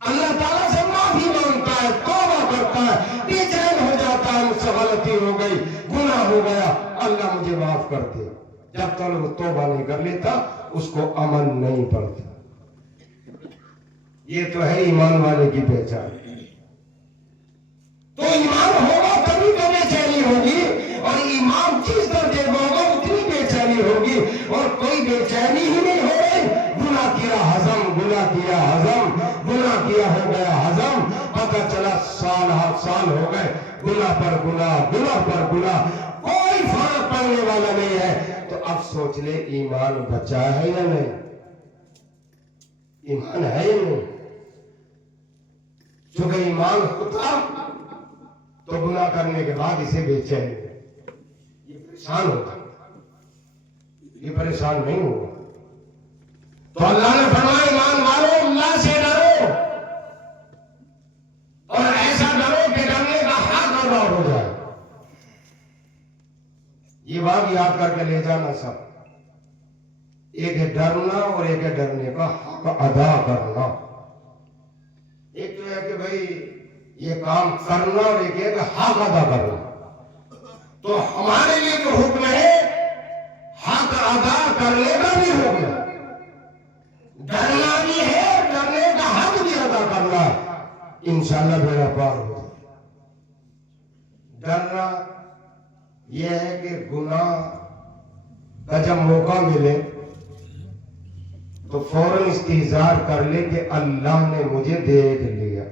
اللہ تعالیٰ سے معافی مانگتا ہے, توبہ کرتا ہے, بے چین ہو جاتا ہے, مجھ سے غلطی ہو گئی, گناہ ہو گیا, اللہ مجھے معاف کر دے. جب تک وہ توبہ نہیں کر لیتا اس کو امن نہیں پڑتا. یہ تو ہے ایمان والے کی پہچان. تو ایمان ہوگا تبھی تو بے چینی ہوگی, اور ایمان جس درجے میں ہوگا اتنی بے چینی ہوگی, اور کوئی بے چینی ہی نہیں ہو رہی. گناہ کیا ہضم, گناہ کیا ہضم, گناہ کیا ہو گیا ہضم, پتہ چلا سال ہو گئے, گناہ پر گناہ, گناہ پر گناہ, کوئی فرق پڑنے والا نہیں ہے. تو اب سوچ لے ایمان بچا ہے یا نہیں؟ ایمان ہے یا نہیں؟ چونکہ ایمان ہوتا تو گناہ کرنے کے بعد اسے بے چین, یہ پریشان ہوتا, یہ پریشان نہیں ہوگا. تو اللہ نے فرمایا ایمان والو اللہ سے ڈرو, اور ایسا ڈرو کہ ڈرنے کا حق ادا ہو جائے. یہ بات یاد کر کے لے جانا سب. ایک ہے ڈرنا اور ایک ہے ڈرنے کا حق ادا کرنا. ایک تو ہے کہ بھائی یہ کام کرنا, اور ایک ہے کہ حق ادا کرنا. تو ہمارے لیے جو حکم ہے حق ادا کرنے کا بھی حکم ہے, ڈرنا بھی ہے, ڈرنے کا حق بھی ادا کرنا. انشاءاللہ بیڑا پار ہو جائے. ڈرنا یہ ہے کہ گناہ کا جب موقع ملے تو فوراً استحضار کر لے کہ اللہ نے مجھے دیکھ لیا,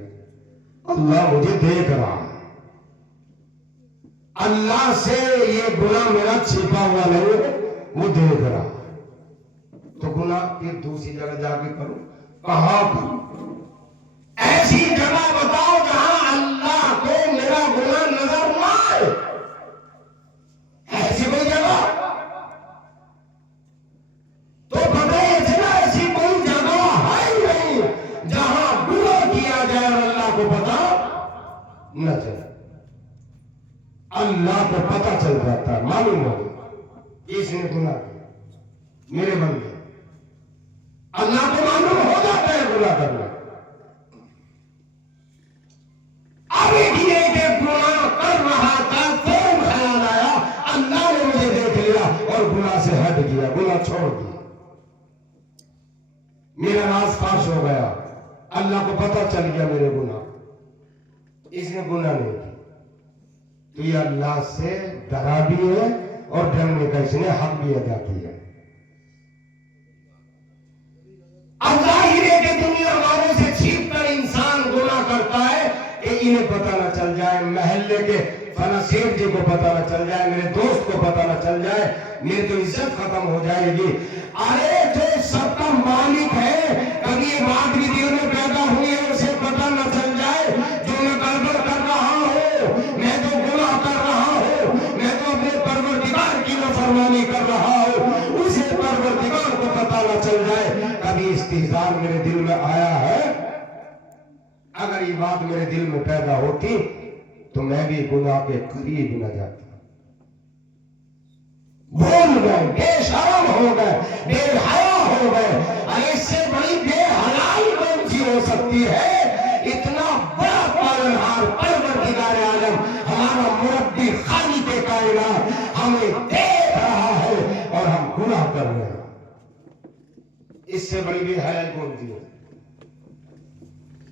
اللہ مجھے دیکھ رہا ہے, اللہ سے یہ گناہ میرا چھپا ہوا نہیں ہے, وہ دیکھ رہا ہے. تو گناہ پھر دوسری جگہ جا کے کروں, کہاں کروں؟ ایسی جگہ بتاؤ جہاں اللہ کو میرا گناہ نظر نہ آئے. ایسی کوئی جگہ تو پتہ یہ چلا, ایسی کوئی جگہ ہے ہی نہیں جہاں گناہ کیا جائے اور اللہ کو پتہ نہ چلے. اللہ کو پتہ چل جاتا ہے, معلوم ہو اس نے گناہ کیا, میرے بندے, اللہ کو معلوم ہو جاتا ہے گناہ کرنا. اب ایک گناہ کر رہا تھا, فوراً خیال آیا اللہ نے مجھے دیکھ لیا اور گناہ سے ہٹ گیا, گناہ چھوڑ دیا, میرا راز فاش ہو گیا, اللہ کو پتہ چل گیا میرے گناہ, اس نے گناہ نہیں کیا. تو یہ اللہ سے ڈرا بھی ہے اور ڈرنے کا اس نے حق بھی ادا کیا. اب ظاہر ہے کہ دنیا والوں سے چھپ کر انسان گناہ کرتا ہے کہ انہیں پتہ نہ چل جائے, محلے کے فلاں سیٹھ جی کو پتہ نہ چل جائے, میرے دوست کو پتہ نہ چل جائے, میری تو عزت ختم ہو جائے گی. ارے جو سب کا مالک ہے, کبھی یہ بات بھی دل میں پیدا ہوئی ہے اسے پتہ نہ چل جائے جو میں گڑبڑ کر رہا ہوں, میں تو گناہ کر رہا ہوں, میں تو اپنے پروردگار کی نافرمانی کر رہا ہوں, اسے پروردگار کو پتہ نہ چل جائے. کبھی استحضار میرے دل میں آیا ہے؟ اگر یہ بات میرے دل میں پیدا ہوتی تو میں بھی گناہ کے قریب نہ جاتا. بھول گئے, بے شرم ہو گئے, بے حیا ہو گئے. اس سے بڑی بے حیائی کون سی ہو سکتی ہے؟ اتنا بڑا پالنہار پروردگار عالم, ہمارا مربی خالق کائنات ہمیں دیکھ رہا ہے اور ہم گناہ کر رہے ہیں. اس سے بڑی بے حیائی کون سی ہے؟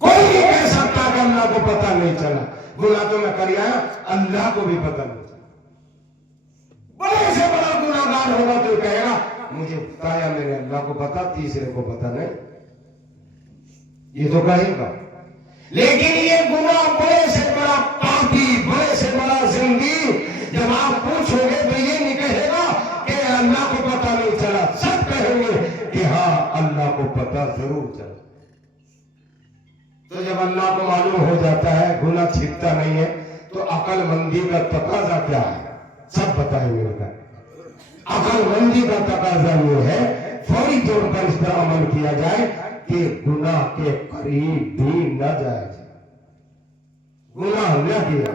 کوئی نہیں کہہ سکتا کہ اللہ کو پتہ نہیں چلا. گناہ تو میں کر آیا, اللہ کو بھی پتہ نہیں چلا. بڑے سے بڑا گناہگار ہوگا تو کہے گا مجھے بتایا میرے اللہ کو پتہ, تیسرے کو پتہ نہیں, یہ تو کہے گا. لیکن یہ گناہ بڑے سے بڑا پاپی, بڑے سے بڑا زندگی, جب آپ پوچھو گے تو یہ نہیں کہے گا کہ اللہ کو پتہ نہیں چلا, سب کہیں گے کہ ہاں اللہ کو پتہ ضرور چلا. تو جب اللہ کو معلوم ہو جاتا ہے گناہ چھپتا نہیں ہے تو عقل مندی کا تقاضا کیا ہے؟ سب بتائیں مل کر. عقل مندی کا تقاضا یہ ہے فوری طور پر اس پر عمل کیا جائے کہ گناہ کے قریب بھی نہ جائے, گناہ نہ کیا.